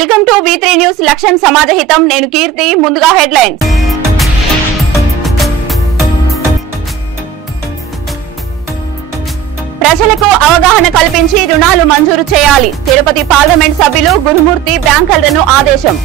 Welcome to V3 news లక్ష్యం సమాజహితం. నేను కీర్తి. ముందుగా హెడ్లైన్స్. ప్రజలకు అవగాహన కల్పించి రుణాలు మంజూరు చేయాలి. తిరుపతి పార్లమెంట్ సభ్యులు గురుమూర్తి బ్యాంకర్లను ఆదేశం.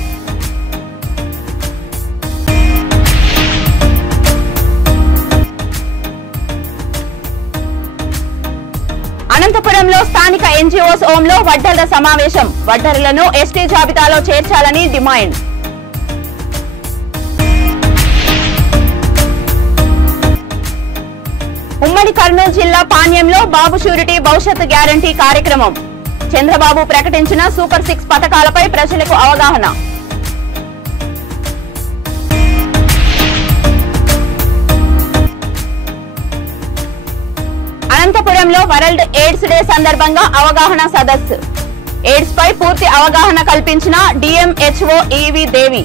అనంతపురంలో స్థానిక ఎన్జీఓస్ హోంలో వడ్డర్ల సమావేశం. వడ్డర్లను ఎస్టీ జాబితాలో చేర్చాలని డిమాండ్. ఉమ్మడి కర్నూలు జిల్లా పాణ్యంలో బాబు షూరిటీ భవిష్యత్ గ్యారంటీ కార్యక్రమం. చంద్రబాబు ప్రకటించిన సూపర్ 6 పథకాలపై ప్రజలకు అవగాహన. అనంతపురంలో వరల్డ్ ఎయిడ్స్ డే సందర్భంగా అవగాహన సదస్సు. ఎయిడ్స్ పై పూర్తి అవగాహన కల్పించిన డిఎంహెచ్ఓ ఈవి దేవి.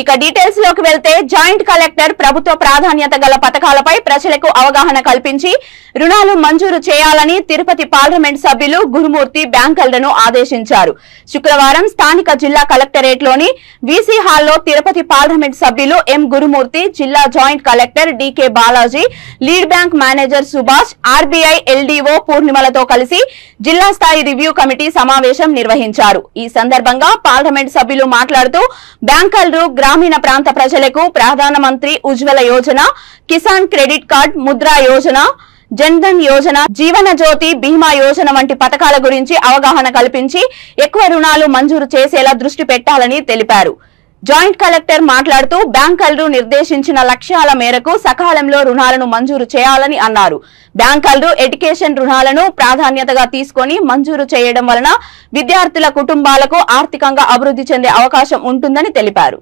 ఇక డీటెయిల్స్ లోకి వెళ్తే జాయింట్ కలెక్టర్ ప్రభుత్వ ప్రాధాన్యత గల పథకాలపై ప్రజలకు అవగాహన కల్పించి రుణాలు మంజూరు చేయాలని తిరుపతి పార్లమెంట్ సభ్యులు గురుమూర్తి బ్యాంకర్లను ఆదేశించారు. శుక్రవారం స్థానిక జిల్లా కలెక్టరేట్ లోని వీసీ హాల్లో తిరుపతి పార్లమెంట్ సభ్యులు ఎం గురుమూర్తి, జిల్లా joint collector D K Balaji, lead bank manager Subhash, RBI LDO పూర్ణిమలతో కలిసి జిల్లా స్థాయి రివ్యూ కమిటీ సమావేశం నిర్వహించారు. ఈ సందర్భంగా పార్లమెంట్ సభ్యులు మాట్లాడుతూ బ్యాంకర్లు గ్రామీణ ప్రాంత ప్రజలకు ప్రధానమంత్రి ఉజ్వల యోజన, కిసాన్ క్రెడిట్ కార్డ్, ముద్రా యోజన, జన్ధన్ యోజన, జీవన జ్యోతి బీమా యోజన వంటి పథకాల గురించి అవగాహన కల్పించి ఎక్కువ రుణాలు మంజూరు చేసేలా దృష్టి పెట్టాలని తెలిపారు. జాయింట్ కలెక్టర్ మాట్లాడుతూ బ్యాంకర్లు నిర్దేశించిన లక్ష్యాల మేరకు సకాలంలో రుణాలను మంజూరు చేయాలని అన్నారు. బ్యాంకర్లు ఎడ్యుకేషన్ రుణాలను ప్రాధాన్యతగా తీసుకొని మంజూరు చేయడం వలన విద్యార్థుల కుటుంబాలకు ఆర్థికంగా అభివృద్ధి చెందే అవకాశం ఉంటుందని తెలిపారు.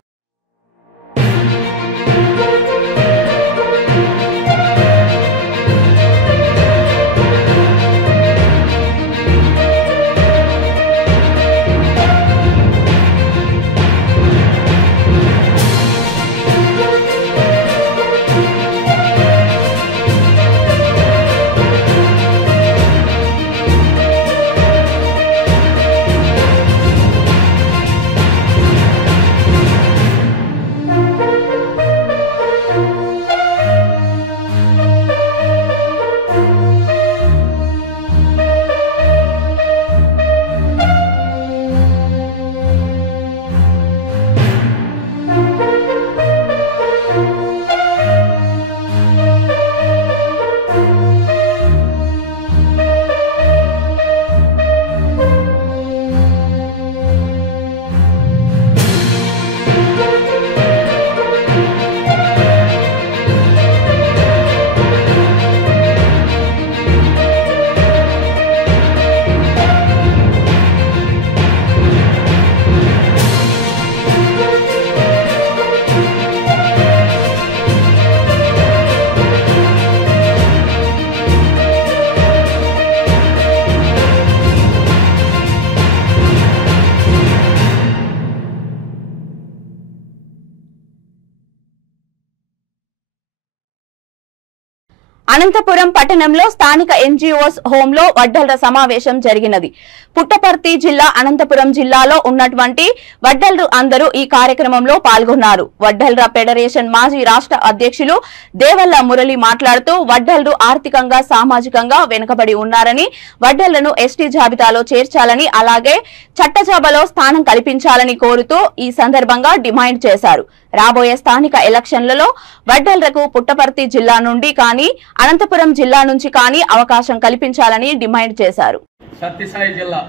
అనంతపురం పట్టణంలో స్థానిక ఎన్జీఓస్ హోంలో వడ్డర్ల సమావేశం జరిగినది. పుట్టపర్తి జిల్లా అనంతపురం జిల్లాలో ఉన్నటువంటి వడ్డర్లు అందరూ ఈ కార్యక్రమంలో పాల్గొన్నారు. వడ్డర్ల ఫెడరేషన్ మాజీ రాష్ట్ర అధ్యక్షులు దేవల్ల మురళి మాట్లాడుతూ వడ్డర్లు ఆర్థికంగా సామాజికంగా వెనుకబడి ఉన్నారని, వడ్డర్లను ఎస్టీ జాబితాలో చేర్చాలని, అలాగే చట్టసభలో స్థానం కల్పించాలని కోరుతూ ఈ సందర్భంగా డిమాండ్ చేశారు. రాబోయే స్థానిక ఎలక్షన్లలో వడ్డర్లకు పుట్టపర్తి జిల్లా నుండి కానీ అనంతపురం జిల్లా నుంచి కానీ అవకాశం కల్పించాలని డిమాండ్ చేశారు. సత్యసాయి జిల్లా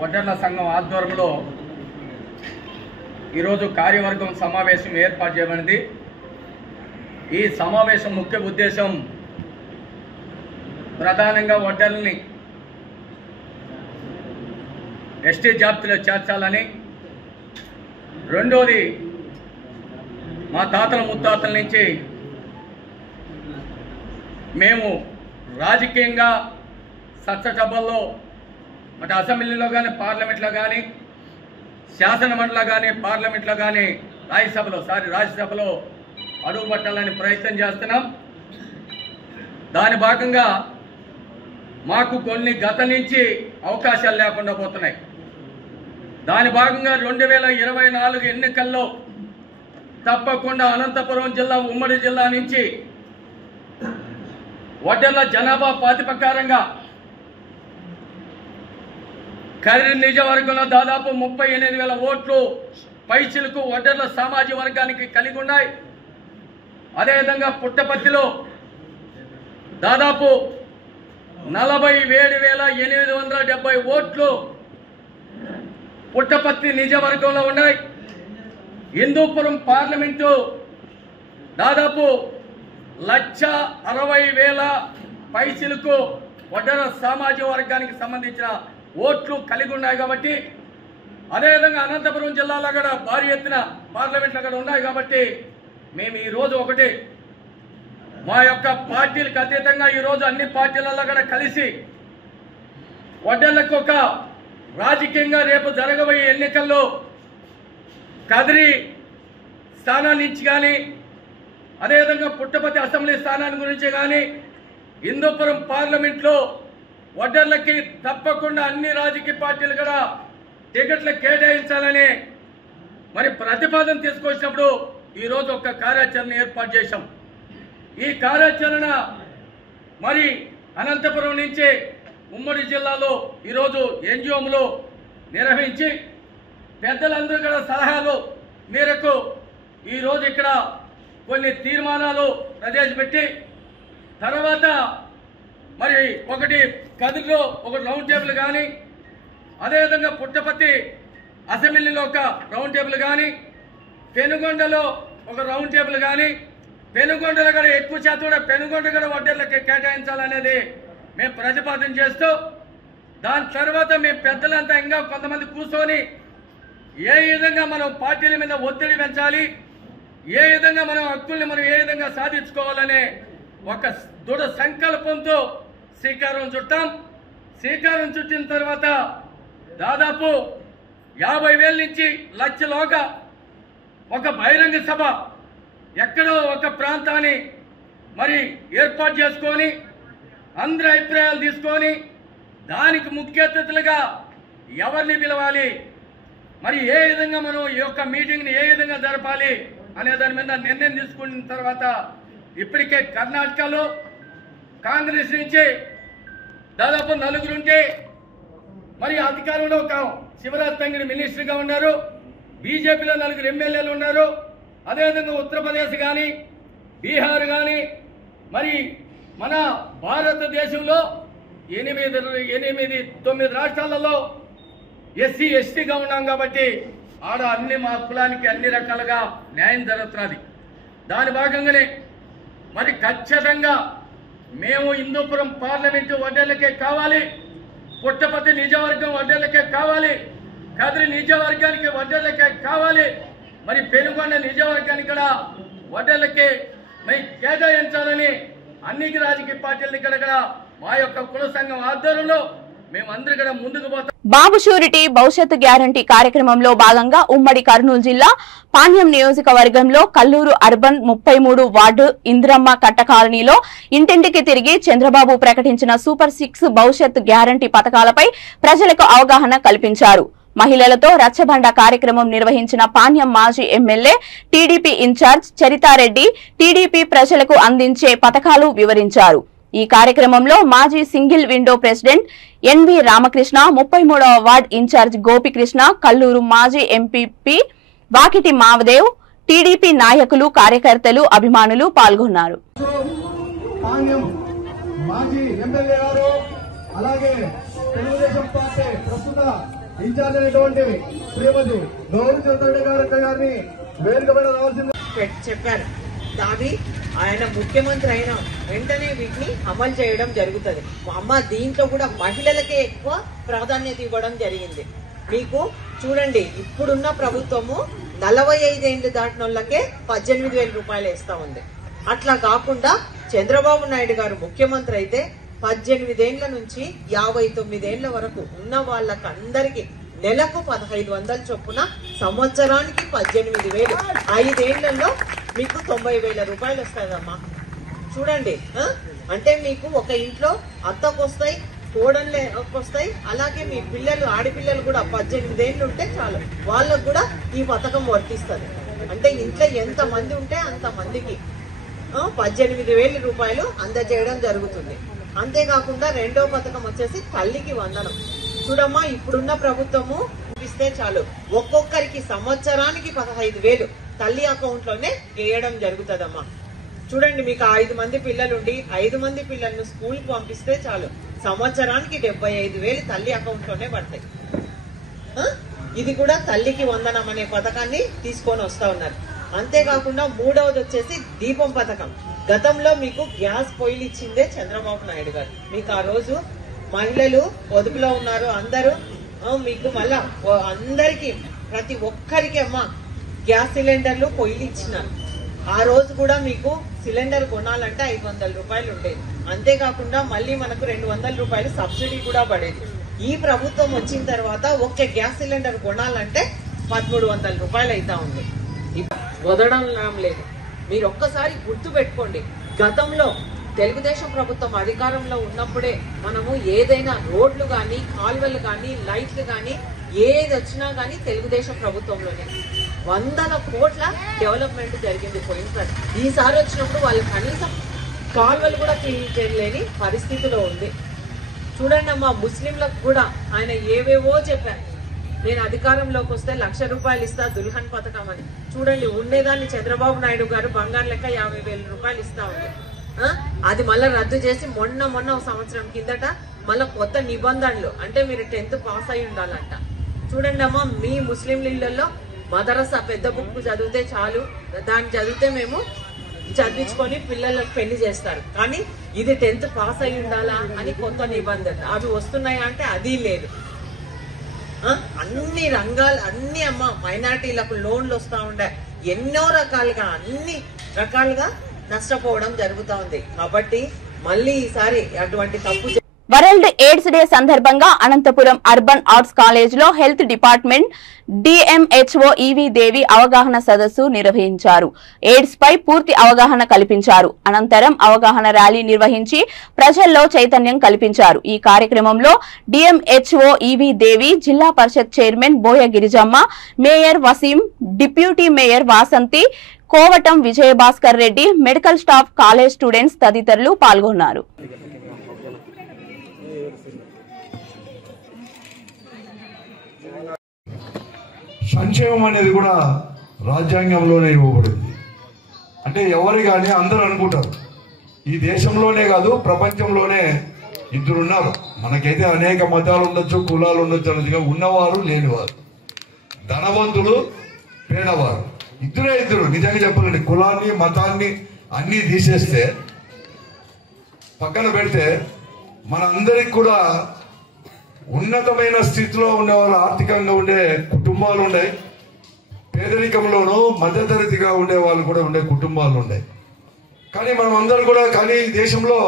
వడ్డర్ల సంఘం ఆధ్వర్యంలో ఈరోజు కార్యవర్గం సమావేశం ఏర్పాటు చేయబడింది. ఈ సమావేశం ముఖ్య ఉద్దేశం ప్రధానంగా వడ్డర్లని ఎస్టీ జాబితాలో చేర్చాలని, రెండోది మా తాతల ముత్తాతల నుంచి మేము రాజకీయంగా చట్టసభల్లో అటు అసెంబ్లీలో కానీ పార్లమెంట్లో కానీ శాసనమండలిలో కానీ పార్లమెంట్లో కానీ రాజ్యసభలో అడుగు పట్టాలని ప్రయత్నం చేస్తున్నాం. దాని భాగంగా మాకు కొన్ని గత నుంచి అవకాశాలు లేకుండా పోతున్నాయి. దాని భాగంగా 2024 ఎన్నికల్లో తప్పకుండా అనంతపురం జిల్లా ఉమ్మడి జిల్లా నుంచి వడ్డెర్ల జనాభా ప్రాతిపకారంగా కదిరి నియోజకవర్గంలో దాదాపు 38,000 ఓట్లు పైచిలకు వడ్డెర్ల సామాజిక వర్గానికి కలిగి ఉన్నాయి. అదేవిధంగా పుట్టపర్తిలో దాదాపు 47,870 ఓట్లు పుట్టపర్తి నియోజకవర్గంలో ఉన్నాయి. హిందూపురం పార్లమెంటు దాదాపు 1,60,000 పైచిలకు వడ్డెర సామాజిక వర్గానికి సంబంధించిన ఓట్లు కలిగి ఉన్నాయి. కాబట్టి అదేవిధంగా అనంతపురం జిల్లాలో కూడా భారీ ఎత్తున పార్లమెంట్లు అక్కడ ఉన్నాయి. కాబట్టి మేము ఈరోజు ఒకటి మా యొక్క పార్టీలకు అతీతంగా ఈరోజు అన్ని పార్టీలలో కూడా కలిసి వడ్డెర్లకు ఒక రాజకీయంగా రేపు జరగబోయే ఎన్నికల్లో కదిరి స్థానాన్ని నుంచి కానీ అదేవిధంగా పుట్టపర్తి అసెంబ్లీ స్థానాన్ని గురించి కానీ హిందూపురం పార్లమెంట్లో వడ్డెర్లకి తప్పకుండా అన్ని రాజకీయ పార్టీలు కూడా టికెట్లు కేటాయించాలని మరి ప్రతిపాదన తీసుకొచ్చినప్పుడు ఈరోజు ఒక కార్యాచరణ ఏర్పాటు చేశాం. ఈ కార్యాచరణ మరి అనంతపురం నుంచి ఉమ్మడి జిల్లాలో ఈరోజు ఎన్జిఓలో నిర్వహించి పెద్దలందరూ కూడా సలహాలు మేరకు ఈరోజు ఇక్కడ కొన్ని తీర్మానాలు ప్రవేశపెట్టి తర్వాత మరి ఒకటి కదిరిలో ఒక రౌండ్ టేబుల్ కానీ అదేవిధంగా పుట్టపర్తి అసెంబ్లీలో ఒక రౌండ్ టేబుల్ కానీ పెనుగొండలో ఒక రౌండ్ టేబుల్ కానీ పెనుగొండలో కూడా ఎక్కువ శాతం కూడా పెనుగొండ కూడా వడ్డెర్లకి కేటాయించాలనేది మేము ప్రతిపాదన చేస్తూ దాని తర్వాత మేము పెద్దలంతా ఇంకా కొంతమంది కూర్చొని ఏ విధంగా మనం పార్టీల మీద ఒత్తిడి పెంచాలి, ఏ విధంగా మనం హక్కుల్ని మనం ఏ విధంగా సాధించుకోవాలనే ఒక దృఢ సంకల్పంతో శ్రీకారం చుట్టాం. శ్రీకారం చుట్టిన తర్వాత దాదాపు 50,000 నుంచి 1,00,000లోగా ఒక బహిరంగ సభ ఎక్కడో ఒక ప్రాంతాన్ని మరి ఏర్పాటు చేసుకొని అందరి అభిప్రాయాలు తీసుకొని దానికి ముఖ్య అతిథులుగా ఎవరిని పిలవాలి, మరి ఏ విధంగా మనం ఈ యొక్క మీటింగ్ని ఏ విధంగా జరపాలి అనే దాని మీద నిర్ణయం తీసుకున్న తర్వాత ఇప్పటికే కర్ణాటకలో కాంగ్రెస్ నుంచి దాదాపు 4 ఉంటే మరి అధికారంలో ఒక శివరాజ్ తంగిడి మినిస్టర్గా ఉన్నారు, బీజేపీలో 4 ఎమ్మెల్యేలు ఉన్నారు. అదేవిధంగా ఉత్తరప్రదేశ్ కానీ బీహార్ కానీ మరి మన భారతదేశంలో 9 రాష్ట్రాలలో ఎస్సీ ఎస్టీగా ఉన్నాం. కాబట్టి ఆడ అన్ని మా కులానికి అన్ని రకాలుగా న్యాయం జరుగుతున్నది. దాని భాగంగానే మరి ఖచ్చితంగా మేము హిందూపురం పార్లమెంటు వడ్డెర్లకే కావాలి, పుట్టపర్తి నియోజకవర్గం వడ్డెర్లకే కావాలి, కదిరి నియోజకవర్గానికి వడ్డెర్లకే కావాలి, మరి పెనుగొండ నియోజకవర్గానికి కూడా వడ్డెర్లకే మరి కేటాయించాలని అన్ని రాజకీయ పార్టీలు ఇక్కడ మా యొక్క కుల సంఘం ఆధ్వర్యంలో మేమందరూ కూడా ముందుకు పోతాం. బాబు షూరిటీ భవిష్యత్తు గ్యారంటీ కార్యక్రమంలో భాగంగా ఉమ్మడి కర్నూలు జిల్లా పాణ్యం నియోజకవర్గంలో కల్లూరు అర్బన్ 33 వార్డు ఇందిరమ్మ కట్ట కాలనీలో ఇంటింటికి తిరిగి చంద్రబాబు ప్రకటించిన సూపర్ 6 భవిష్యత్తు గ్యారంటీ పథకాలపై ప్రజలకు అవగాహన కల్పించారు. మహిళలతో రచ్చబండ కార్యక్రమం నిర్వహించిన పాణ్యం మాజీ MLA TDP incharge Charitha Reddy TDP ప్రజలకు అందించే పథకాలు వివరించారు. ఈ కార్యక్రమంలో మాజీ single window president N V Ramakrishna, 33వ ward incharge Gopikrishna, Kalluru మాజీ ఎంపీపీ వాకిటి మావదేవ్, టీడీపీ నాయకులు, కార్యకర్తలు, అభిమానులు పాల్గొన్నారు. చెప్పారు దాని ఆయన ముఖ్యమంత్రి అయిన వెంటనే వీటిని అమలు చేయడం జరుగుతుంది. దీంట్లో కూడా మహిళలకే ఎక్కువ ప్రాధాన్యత ఇవ్వడం జరిగింది. మీకు చూడండి, ఇప్పుడున్న ప్రభుత్వము 45 ఏళ్లు దాటిన వాళ్ళకే 18,000 రూపాయలు ఇస్తా ఉంది. అట్లా కాకుండా చంద్రబాబు నాయుడు గారు ముఖ్యమంత్రి అయితే 18 ఏళ్ల నుంచి 59 ఏళ్ల వరకు ఉన్న వాళ్ళకి అందరికి నెలకు 1,500 చొప్పున, సంవత్సరానికి 18,000, 5 ఏళ్లలో మీకు 90,000 రూపాయలు వస్తాయమ్మా. చూడండి, అంటే మీకు ఒక ఇంట్లో అత్తకు వస్తాయి, కోడళ్ళే వస్తాయి. అలాగే మీ పిల్లలు ఆడపిల్లలు కూడా 18 ఏళ్ళు ఉంటే చాలు, వాళ్ళకు కూడా ఈ పథకం వర్తిస్తుంది. అంటే ఇంట్లో ఎంత మంది ఉంటే అంత మందికి 18,000 రూపాయలు అందజేయడం జరుగుతుంది. అంతేకాకుండా రెండో పథకం వచ్చేసి తల్లికి వందనం. చూడమ్మా, ఇప్పుడున్న ప్రభుత్వము ఇస్తే చాలు ఒక్కొక్కరికి సంవత్సరానికి 15,000 తల్లి అకౌంట్ లోనే వేయడం జరుగుతుందమ్మా. చూడండి, మీకు 5 మంది పిల్లలుండి 5 మంది పిల్లలను స్కూల్ కి పంపిస్తే చాలు సంవత్సరానికి 75,000 తల్లి అకౌంట్ లోనే పడతాయి. ఇది కూడా తల్లికి వందనం అనే పథకాన్ని తీసుకొని వస్తా ఉన్నారు. అంతేకాకుండా మూడవది వచ్చేసి దీపం పథకం. గతంలో మీకు గ్యాస్ పొయ్యిలు ఇచ్చిందే చంద్రబాబు నాయుడు గారు. మీకు ఆ రోజు మహిళలు పొదుపులో ఉన్నారు అందరూ, మీకు మళ్ళా అందరికి ప్రతి ఒక్కరికి అమ్మ గ్యాస్ సిలిండర్లు పొయ్యిలు ఇచ్చినారు. ఆ రోజు కూడా మీకు సిలిండర్ కొనాలంటే 500 రూపాయలు ఉండేది. అంతేకాకుండా మళ్ళీ మనకు 200 రూపాయలు సబ్సిడీ కూడా పడేది. ఈ ప్రభుత్వం వచ్చిన తర్వాత ఒక్క గ్యాస్ సిలిండర్ కొనాలంటే 1300 రూపాయలు అవుతా ఉంది. వదడం లేదు. మీరు ఒక్కసారి గుర్తు పెట్టుకోండి, గతంలో తెలుగుదేశం ప్రభుత్వం అధికారంలో ఉన్నప్పుడే మనము ఏదైనా రోడ్లు కానీ కాలువలు కానీ లైట్లు కానీ ఏది వచ్చినా కానీ తెలుగుదేశం ప్రభుత్వంలోనే 100 కోట్ల డెవలప్మెంట్ జరిగింది పోయినసారి. ఈసారి వచ్చినప్పుడు వాళ్ళు కనీసం కాలువలు కూడా క్లీన్ చేయలేని పరిస్థితిలో ఉంది. చూడండి అమ్మా, ముస్లింలకు కూడా ఆయన ఏవేవో చెప్పారు. నేను అధికారంలోకి వస్తే 1,00,000 రూపాయలు ఇస్తా దుల్హన్ పథకం అని. చూడండి, ఉండేదాన్ని చంద్రబాబు నాయుడు గారు బంగారు లెక్క 50,000 రూపాయలు ఇస్తా ఉంది. అది మళ్ళీ రద్దు చేసి మొన్న ఒక సంవత్సరం కిందట మళ్ళీ కొత్త నిబంధనలు, అంటే మీరు 10th పాస్ అయి ఉండాలంట. చూడండి అమ్మా, మీ ముస్లిం ఇళ్లలో మదరసా పెద్ద బుక్ చదివితే చాలు, దాన్ని చదివితే మేము చదివించుకొని పిల్లలకు పెళ్లి చేస్తారు. కానీ ఇది 10th పాస్ అయి ఉండాలా అని కొత్త నిబంధన, అవి వస్తున్నాయా అంటే అది లేదు. అన్ని రంగాలు అన్ని అమ్మ మైనారిటీలకు లోన్లు వస్తా ఉండే, ఎన్నో రకాలుగా అన్ని రకాలుగా నష్టపోవడం జరుగుతా ఉంది. కాబట్టి మళ్ళీ ఈసారి అటువంటి తప్పు. వరల్డ్ ఎయిడ్స్ డే సందర్భంగా అనంతపురం అర్బన్ ఆర్ట్స్ కాలేజ్ లో హెల్త్ డిపార్ట్మెంట్ డిఎంహెచ్ఓ ఈవి దేవి అవగాహన సదస్సు నిర్వహించారు. ఎయిడ్స్ పై పూర్తి అవగాహన కల్పించారు. అనంతరం అవగాహన ర్యాలీ నిర్వహించి ప్రజల్లో చైతన్యం కల్పించారు. ఈ కార్యక్రమంలో DMHO E V Devi, Zilla Parishad chairman Boya Girijamma, mayor Waseem, deputy mayor Vasanthi, Kovatam Vijayabhaskar Reddy, medical staff, college students తదితరులు పాల్గొన్నారు. సంక్షేమం అనేది కూడా రాజ్యాంగంలోనే ఇవ్వబడింది. అంటే ఎవరు కానీ అందరూ అనుకుంటారు, ఈ దేశంలోనే కాదు ప్రపంచంలోనే ఇద్దరున్నారు. మనకైతే అనేక మతాలు ఉండొచ్చు, కులాలు ఉండొచ్చు అన్నదిగా, ఉన్నవారు లేనివారు, ధనవంతులు పేదవారు, ఇద్దరు. నిజంగా చెప్పాలండి, కులాన్ని మతాన్ని అన్నీ తీసేస్తే పక్కన పెడితే మన అందరికి కూడా ఉన్నతమైన స్థితిలో ఉండేవాళ్ళు, ఆర్థికంగా ఉండే కుటుంబాలు ఉన్నాయి, పేదరికంలోనూ మధ్యతరగతిగా ఉండే వాళ్ళు కూడా ఉండే కుటుంబాలు ఉన్నాయి. కానీ మనం అందరూ కూడా, కానీ ఈ దేశంలో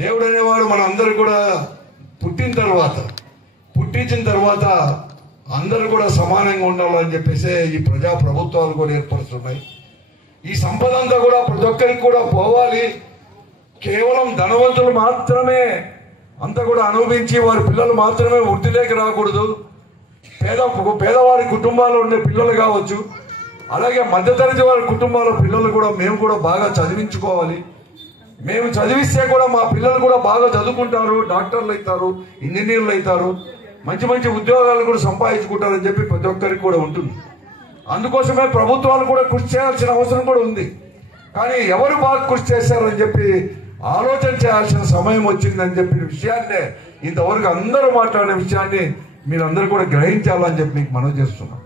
దేవుడు అనేవాడు మన అందరూ కూడా పుట్టించిన తర్వాత అందరూ కూడా సమానంగా ఉండాలని చెప్పేసి ఈ ప్రజా ప్రభుత్వాలు కూడా ఏర్పరుస్తున్నాయి. ఈ సంపద అంతా కూడా ప్రతి ఒక్కరికి కూడా పోవాలి. కేవలం ధనవంతులు మాత్రమే అంతా కూడా అనుభవించి వారి పిల్లలు మాత్రమే వృద్ధిలోకి రాకూడదు. పేదవారి కుటుంబాల్లో ఉండే పిల్లలు కావచ్చు, అలాగే మధ్యతరగతి వారి కుటుంబాల పిల్లలు కూడా మేము కూడా బాగా చదివించుకోవాలి. మేము చదివిస్తే కూడా మా పిల్లలు కూడా బాగా చదువుకుంటారు, డాక్టర్లు అవుతారు, ఇంజనీర్లు అవుతారు, మంచి మంచి ఉద్యోగాలు కూడా సంపాదించుకుంటారని చెప్పి ప్రతి ఒక్కరికి కూడా ఉంటుంది. అందుకోసమే ప్రభుత్వాలు కూడా కృషి చేయాల్సిన అవసరం కూడా ఉంది. కానీ ఎవరు బాగా కృషి చేశారని చెప్పి ఆలోచన చేయాల్సిన సమయం వచ్చిందని చెప్పిన విషయాన్నే ఇంతవరకు అందరూ మాట్లాడిన విషయాన్ని మీరందరూ కూడా గ్రహించాలని చెప్పి మీకు మనవి చేస్తున్నాం.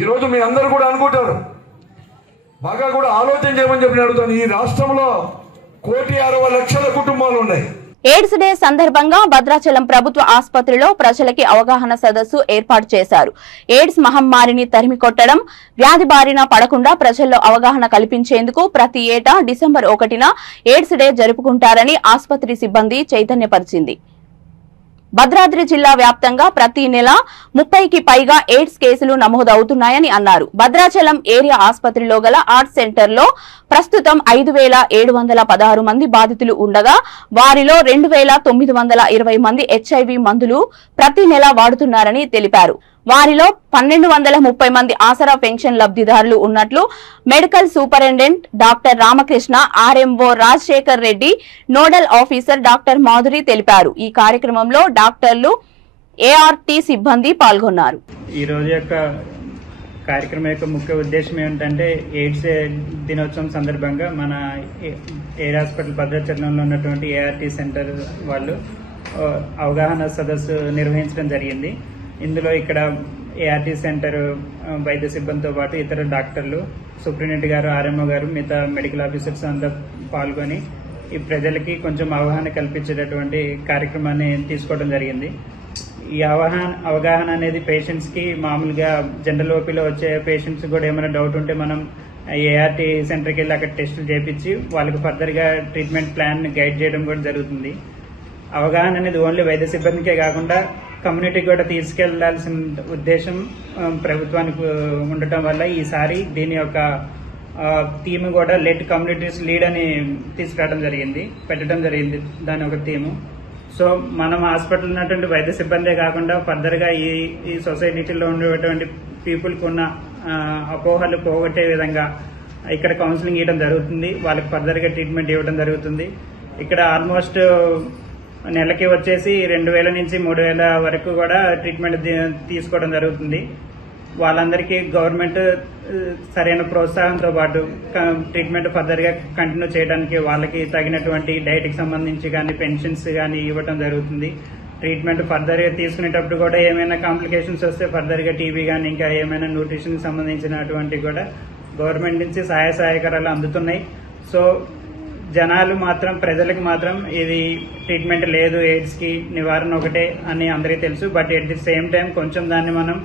ఈరోజు మీ అందరూ కూడా అనుకుంటారు, బాగా కూడా ఆలోచన చేయమని చెప్పి అడుగుతాను. ఈ రాష్ట్రంలో 1,60,00,000 కుటుంబాలు ఉన్నాయి. ఎయిడ్స్ డే సందర్భంగా భద్రాచలం ప్రభుత్వ ఆసుపత్రిలో ప్రజలకి అవగాహన సదస్సు ఏర్పాటు చేశారు. ఎయిడ్స్ మహమ్మారిని తరిమి కొట్టడం, వ్యాధి బారిన పడకుండా ప్రజల్లో అవగాహన కల్పించేందుకు ప్రతి ఏటా డిసెంబర్ 1న ఎయిడ్స్ డే జరుపుకుంటారని ఆసుపత్రి సిబ్బంది చైతన్యపరిచింది. భద్రాద్రి జిల్లా వ్యాప్తంగా ప్రతి నెల 30కి పైగా ఎయిడ్స్ కేసులు నమోదవుతున్నాయని అన్నారు. భద్రాచలం ఏరియా ఆసుపత్రిలో గల ఆర్ట్స్ సెంటర్లో ప్రస్తుతం 5,716 మంది బాధితులు ఉండగా వారిలో 2,920 మంది HIV మందులు ప్రతి నెల వాడుతున్నారని తెలిపారు. వారిలో 1,230 మంది ఆసరా పెన్షన్ లబ్ధిదారులు ఉన్నట్లు medical superintendent doctor Ramakrishna, RMO Rajasekhar Reddy, nodal officer doctor Madhuri తెలిపారు. ఈ కార్యక్రమంలో డాక్టర్లు, ART సిబ్బంది పాల్గొన్నారు. ఈ రోజు యొక్క కార్యక్రమం యొక్క ముఖ్య ఉద్దేశం ఏమిటంటే ఎయిడ్స్ దినోత్సవం సందర్భంగా మన ఎయిర్ హాస్పిటల్ భద్రాచలంలో ఉన్నటువంటి ART సెంటర్ వాళ్ళు అవగాహన సదస్సు నిర్వహించడం జరిగింది. ఇందులో ఇక్కడ ART సెంటర్ వైద్య సిబ్బందితో పాటు ఇతర డాక్టర్లు, సూపరింటెండెంట్ గారు, RMO గారు, మిగతా మెడికల్ ఆఫీసర్స్ అంతా పాల్గొని ఈ ప్రజలకి కొంచెం అవగాహన కల్పించేటటువంటి కార్యక్రమాన్ని తీసుకోవడం జరిగింది. ఈ అవగాహన అనేది పేషెంట్స్ కి మామూలుగా జనరల్ ఓపీలో వచ్చే పేషెంట్స్ కూడా ఏమైనా డౌట్ ఉంటే మనం ART సెంటర్కి వెళ్ళి అక్కడ టెస్టులు చేయించి వాళ్ళకి ఫర్దర్ గా ట్రీట్మెంట్ ప్లాన్ గైడ్ చేయడం కూడా జరుగుతుంది. అవగాహన అనేది ఓన్లీ వైద్య సిబ్బందికే కాకుండా కమ్యూనిటీకి కూడా తీసుకెళ్లాల్సిన ఉద్దేశం ప్రభుత్వానికి ఉండటం వల్ల ఈసారి దీని యొక్క థీమ్ కూడా లెట్ కమ్యూనిటీస్ లీడ్ అని తీసుకురావడం జరిగింది, పెట్టడం జరిగింది దాని ఒక థీము. సో మనం హాస్పిటల్ ఉన్నటువంటి వైద్య సిబ్బందే కాకుండా ఫర్దర్ గా ఈ సొసైటీలో ఉండేటువంటి పీపుల్కి ఉన్న అపోహలు పోగొట్టే విధంగా ఇక్కడ కౌన్సిలింగ్ ఇవ్వడం జరుగుతుంది. వాళ్ళకి ఫర్దర్ గా ట్రీట్మెంట్ ఇవ్వడం జరుగుతుంది. ఇక్కడ ఆల్మోస్ట్ నెలకి వచ్చేసి 2,000 నుంచి 3,000 వరకు కూడా ట్రీట్మెంట్ తీసుకోవడం జరుగుతుంది. వాళ్ళందరికీ గవర్నమెంట్ సరైన ప్రోత్సాహంతో పాటు ట్రీట్మెంట్ ఫర్దర్ గా కంటిన్యూ చేయడానికి వాళ్ళకి తగినటువంటి డైట్ కి సంబంధించి కానీ పెన్షన్స్ కానీ ఇవ్వడం జరుగుతుంది. ట్రీట్మెంట్ ఫర్దర్ గా తీసుకునేటప్పుడు కూడా ఏమైనా కాంప్లికేషన్స్ వస్తే ఫర్దర్ గా టీబీ కానీ ఇంకా ఏమైనా న్యూట్రిషన్ కి సంబంధించినటువంటి కూడా గవర్నమెంట్ నుంచి సహాయ సహకారాలు అందుతున్నాయి. సో జనాలు మాత్రం, ప్రజలకు మాత్రం ఇది ట్రీట్మెంట్ లేదు, ఎయిడ్స్ కి నివారణ ఒకటే అని అందరికీ తెలుసు. But at the same time కొంచెం దాన్ని మనం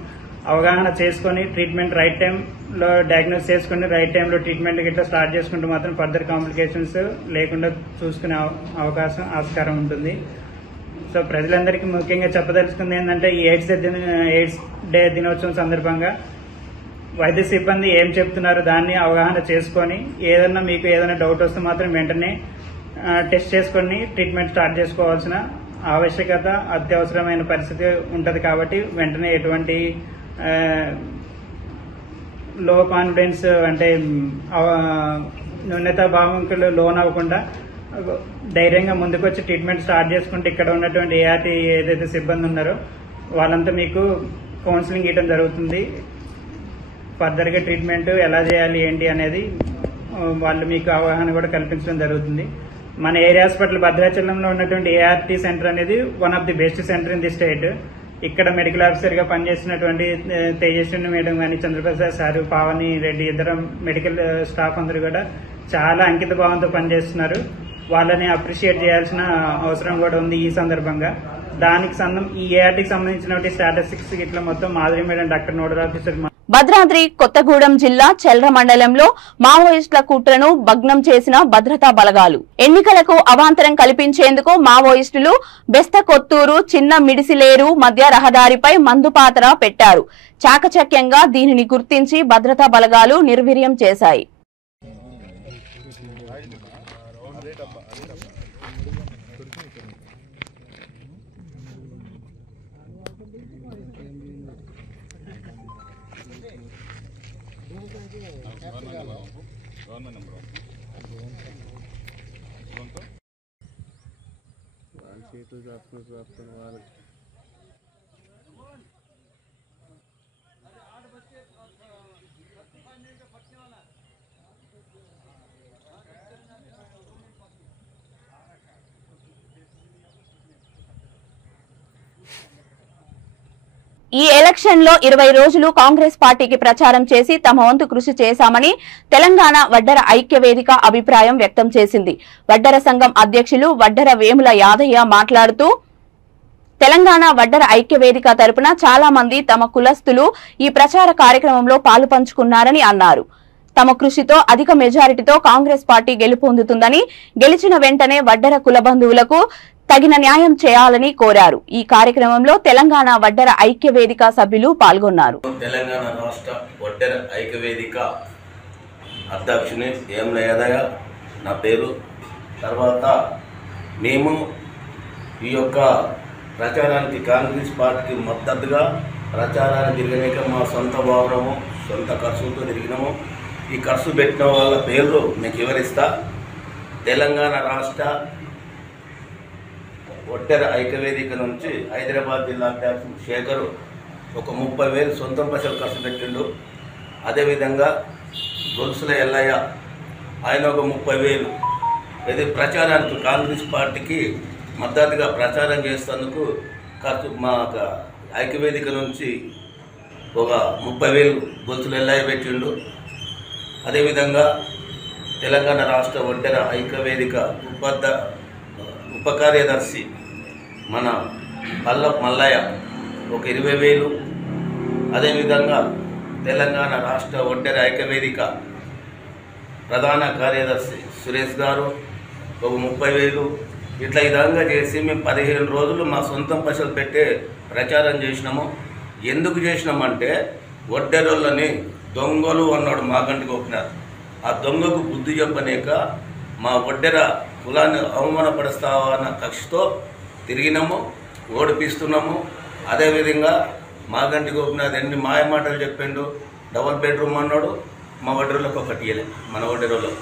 అవగాహన చేసుకుని ట్రీట్మెంట్ రైట్ టైంలో డయాగ్నోస్ చేసుకుని రైట్ టైంలో ట్రీట్మెంట్ ఇట్లా స్టార్ట్ చేసుకుంటూ మాత్రం ఫర్దర్ కాంప్లికేషన్స్ లేకుండా చూసుకునే ఆస్కారం ఉంటుంది. సో ప్రజలందరికీ ముఖ్యంగా చెప్పదలుచుకుంది ఏంటంటే ఈ ఎయిడ్స్ డే దినోత్సవం సందర్భంగా వైద్య సిబ్బంది ఏం చెప్తున్నారో దాన్ని అవగాహన చేసుకొని మీకు ఏదైనా డౌట్ వస్తే మాత్రం వెంటనే టెస్ట్ చేసుకొని ట్రీట్మెంట్ స్టార్ట్ చేసుకోవాల్సిన ఆవశ్యకత, అత్యవసరమైన పరిస్థితి ఉంటుంది. కాబట్టి వెంటనే ఎటువంటి లో కాన్ఫిడెన్స్ అంటే న్యూనతా భావంకు లోన్ అవ్వకుండా ధైర్యంగా ముందుకు వచ్చి ట్రీట్మెంట్ స్టార్ట్ చేసుకుంటే ఇక్కడ ఉన్నటువంటి ART ఏదైతే సిబ్బంది ఉన్నారో వాళ్ళంతా మీకు కౌన్సిలింగ్ ఇవ్వడం జరుగుతుంది. ఫర్దర్ గా ట్రీట్మెంట్ ఎలా చేయాలి ఏంటి అనేది వాళ్ళు మీకు అవగాహన కూడా కల్పించడం జరుగుతుంది. మన ఏరియా హాస్పిటల్ భద్రాచలంలో ఉన్నటువంటి ART సెంటర్ అనేది one of the best centre in the state. ఇక్కడ మెడికల్ ఆఫీసర్ గా పనిచేస్తున్నటువంటి తేజస్విని మేడం కానీ, చంద్రప్రసాద్ సారు, పావని రెడ్డి, ఇద్దరు మెడికల్ స్టాఫ్ అందరూ కూడా చాలా అంకిత భావంతో పనిచేస్తున్నారు. వాళ్ళని అప్రిషియేట్ చేయాల్సిన అవసరం కూడా ఉంది ఈ సందర్భంగా. దానికి ఈ ART కి సంబంధించిన స్టాటిస్టిక్స్ ఇట్లా మొత్తం Madhuri madam, doctor nodal officer. Bhadradri Kothagudem జిల్లా చెల్ర మండలంలో మావోయిస్టుల కుట్రను భగ్నం చేసిన భద్రతా బలగాలు. ఎన్నికలకు అవాంతరం కల్పించేందుకు మావోయిస్టులు బెస్తకొత్తూరు, చిన్న మిడిసిలేరు మధ్య రహదారిపై మందుపాతర పెట్టారు. చాకచక్యంగా దీనిని గుర్తించి భద్రతా బలగాలు నిర్వీర్యం చేశాయి. ఈ ఎలక్షన్ లో 20 రోజులు కాంగ్రెస్ పార్టీకి ప్రచారం చేసి తమ వంతు కృషి చేశామని తెలంగాణ వడ్డెర ఐక్య వేదిక అభిప్రాయం వ్యక్తం చేసింది. వడ్డెర సంఘం అధ్యక్షులు వడ్డెర వేముల యాదయ్య మాట్లాడుతూ తెలంగాణ వడ్డెర ఐక్య వేదిక తరపున చాలా మంది తమ కులస్తులు ఈ ప్రచార కార్యక్రమంలో పాలుపంచుకున్నారని అన్నారు. తమ కృషితో అధిక మెజారిటీతో కాంగ్రెస్ పార్టీ గెలుపొందుతుందని, గెలిచిన వెంటనే వడ్డెర కుల బంధువులకు తగిన న్యాయం చేయాలని కోరారు. ఈ కార్యక్రమంలో తెలంగాణ వడ్డెర ఐక్య వేదిక సభ్యులు పాల్గొన్నారు. తెలంగాణ రాష్ట్ర వడ్డెర ఐక్య వేదిక అధ్యక్షుని ఏం లేదయ్య నా పేరు. తర్వాత మేము ఈ యొక్క ప్రచారానికి కాంగ్రెస్ పార్టీకి మద్దతుగా ప్రచారాన్ని తిరిగినాక మా సొంత వాహనము సొంత ఖర్చులతో తిరిగినాము. ఈ ఖర్చు పెట్టిన వాళ్ళ పేర్లు మీకు వివరిస్తా. తెలంగాణ రాష్ట్ర వడ్డెర ఐక్యవేదిక నుంచి హైదరాబాద్ జిల్లా అధ్యక్షుడు శేఖరు ఒక 30,000 సొంత పైసలు ఖర్చు పెట్టిండు. అదేవిధంగా గొలుసుల ఎల్లయ్య ఆయన ఒక 30,000 ఇది ప్రచారానికి కాంగ్రెస్ పార్టీకి మద్దతుగా ప్రచారం చేసేందుకు ఖర్చు మా ఐక్యవేదిక నుంచి ఒక 30,000 గొలుసుల ఎల్లయ్య పెట్టిండు. అదేవిధంగా తెలంగాణ రాష్ట్ర వడ్డెర ఐక్యవేదిక ఉప కార్యదర్శి మన పల్లప్ మల్లయ్య ఒక 20,000. అదేవిధంగా తెలంగాణ రాష్ట్ర వడ్డెర ఐక్యవేదిక ప్రధాన కార్యదర్శి సురేష్ గారు ఒక 30,000. ఇట్లా ఈ విధంగా చేసి మేము 15 రోజులు మా సొంతం పైసలు పెట్టే ప్రచారం చేసినాము. ఎందుకు చేసినామంటే వడ్డెరోళ్ళని దొంగలు అన్నాడు మాగంటికి ఒకనారు. ఆ దొంగకు బుద్ధి చెప్పనేక మా వడ్డెర కులాన్ని అవమానపరుస్తావా అన్న కక్షతో తిరిగినాము, ఓడిపిస్తున్నాము. అదేవిధంగా మాగంటి గోపినాథ్ ఎన్ని మాయ మాటలు చెప్పిండు. డబుల్ బెడ్రూమ్ అన్నాడు, మా వడ్డెరోళ్ళకు ఒకటి ఇయ్యలే మన వడ్డెరోళ్ళకు.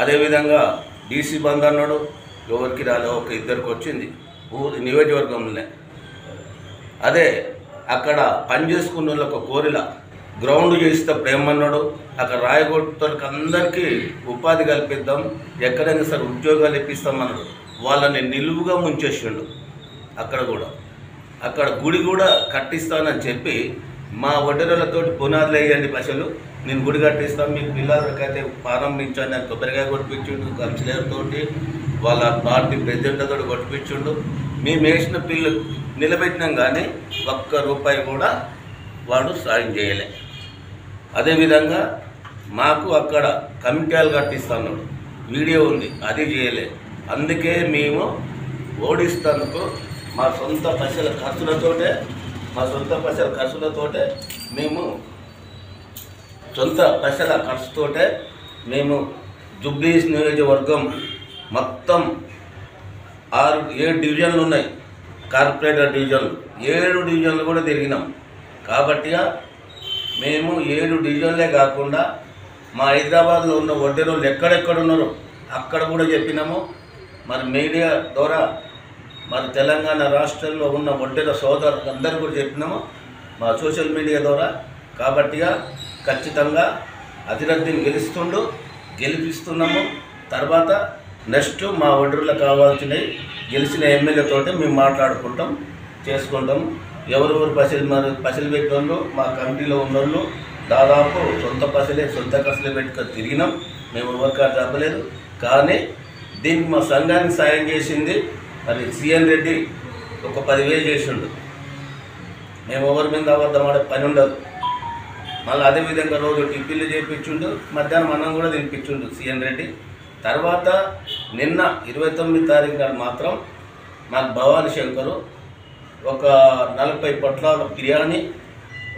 అదేవిధంగా డీసీ బంద్ అన్నాడు, ఎవరికి రాలే, ఒక ఇద్దరికి వచ్చింది నియోజకవర్గంలోనే. అదే అక్కడ పని చేసుకున్న వాళ్ళకి ఒక కోరిల గ్రౌండ్ చేస్తే ప్రేమన్నాడు. అక్కడ రాయగొట్టలకు అందరికీ ఉపాధి కల్పిద్దాం, ఎక్కడైనా సరే ఉద్యోగాలు ఇప్పిస్తామన్నాడు. వాళ్ళని నిలువుగా ముంచేసిండు. అక్కడ కూడా అక్కడ గుడి కూడా కట్టిస్తానని చెప్పి మా వడ్డెరోళ్ళతోటి పునాదులు వేయండి పైసలు, నేను గుడి కట్టిస్తాను, మీకు పిల్లలకైతే ప్రారంభించండి అని కొబ్బరికాయ కొట్టిపించిండు. కౌన్సిలర్తోటి వాళ్ళ పార్టీ ప్రెసిడెంట్తో కొట్టిపించిండు. మేము వేసిన పిల్లలు నిలబెట్టినాం కానీ ₹1 కూడా వాడు సాయం చేయలే. అదేవిధంగా మాకు అక్కడ కమిటీలు కట్టిస్తున్నాడు, వీడియో ఉంది, అది చేయలే. అందుకే మేము ఓడిస్తానికి మా సొంత పైసల ఖర్చులతోటే మేము జుబ్లీస్ నియోజకవర్గం మొత్తం 6-7 డివిజన్లు ఉన్నాయి, కార్పొరేటర్ డివిజన్లు 7 డివిజన్లు కూడా తిరిగినాం. కాబట్టి మేము 7 డివిజన్లే కాకుండా మా హైదరాబాద్లో ఉన్న వడ్డెరోళ్ళు ఎక్కడెక్కడ ఉన్నారో అక్కడ కూడా చెప్పినాము. మరి మీడియా ద్వారా మరి తెలంగాణ రాష్ట్రంలో ఉన్న వడ్డెర సోదరులు అందరూ కూడా చెప్పినాము మా సోషల్ మీడియా ద్వారా. కాబట్టి ఖచ్చితంగా అధిరద్దీని గెలిపిస్తున్నాము. తర్వాత నెక్స్ట్ మా వడ్డెరులకు కావాల్సినవి గెలిచిన ఎమ్మెల్యేతోటి మేము మాట్లాడుకుంటాం, చేసుకుంటాం. ఎవరెవరు పైసలు పెట్టిన మా కమిటీలో ఉన్నోళ్ళు దాదాపు సొంత ఖర్చులే పెట్టుకొని తిరిగినాం. మేము ఎవరికారు చెప్పలేదు. కానీ దీనికి మా సంఘానికి సాయం చేసింది మరి సిఎన్ రెడ్డి ఒక 10,000 చేసిండు. మేము ఎవరి మీద అబద్ధం ఆడే పని ఉండదు. మళ్ళీ అదేవిధంగా రోజు టిఫిన్లు చేయించుండు, మధ్యాహ్నం అన్నం కూడా తినిపించుండు సిఎన్ రెడ్డి. తర్వాత నిన్న 29 తారీఖు నాడు మాత్రం మాకు భవానీ శంకరు ఒక 40 పొట్లాల బిర్యానీ,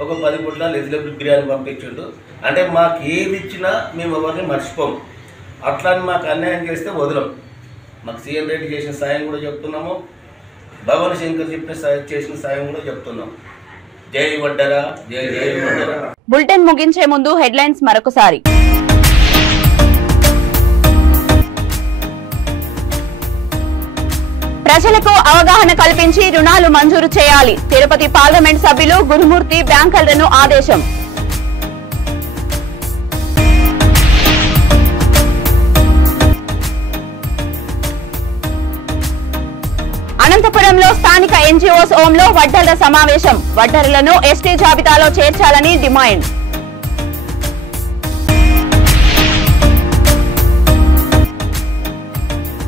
ఒక 10 పొట్లాలు వెజిటేబుల్ బిర్యానీ పంపించిండు. అంటే మాకు ఏది ఇచ్చినా మేము ఎవరిని మర్చిపోము. అట్లా మాకు అన్యాయం చేస్తే వదలం. మాకు సీఎం రెడ్డి చేసిన సాయం కూడా చెప్తున్నాము, భవానీ శంకర్ చేసిన సాయం కూడా చెప్తున్నాము. జై వడ్డెర, జై జై వడ్డెర. బులెటిన్ ముగించే ముందు హెడ్లైన్స్ మరొకసారి. ప్రజలకు అవగాహన కల్పించి రుణాలు మంజూరు చేయాలి. తిరుపతి పార్లమెంట్ సభ్యులు గురుమూర్తి బ్యాంకర్లను ఆదేశం. అనంతపురంలో స్థానిక ఎన్జీఓస్ హోంలో వడ్డెర్ల సమావేశం. వడ్డెర్లను ఎస్టీ జాబితాలో చేర్చాలని డిమాండ్.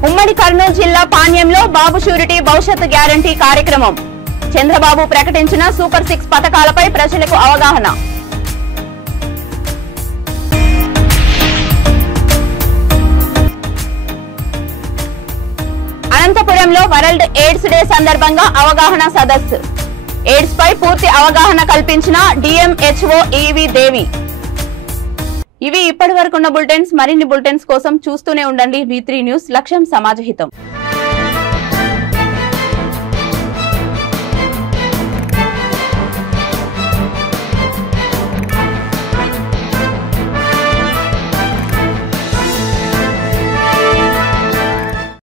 ఉమ్మడి కర్నూలు జిల్లా పాణ్యంలో బాబు షూరిటీ భవిష్యత్ గ్యారంటీ కార్యక్రమం. చంద్రబాబు ప్రకటించిన సూపర్ 6 పథకాలపై ప్రజలకు అవగాహన. అనంతపురంలో వరల్డ్ ఎయిడ్స్ డే సందర్భంగా అవగాహన సదస్సు. ఎయిడ్స్ పై పూర్తి అవగాహన కల్పించిన డిఎంహెచ్ఓ ఈవి దేవి. ఇవి ఇప్పటి వరకు ఉన్న బులెటిన్స్. మరిన్ని బులెటిన్స్ కోసం చూస్తూనే ఉండండి V3 న్యూస్. లక్ష్యం సమాజహితం.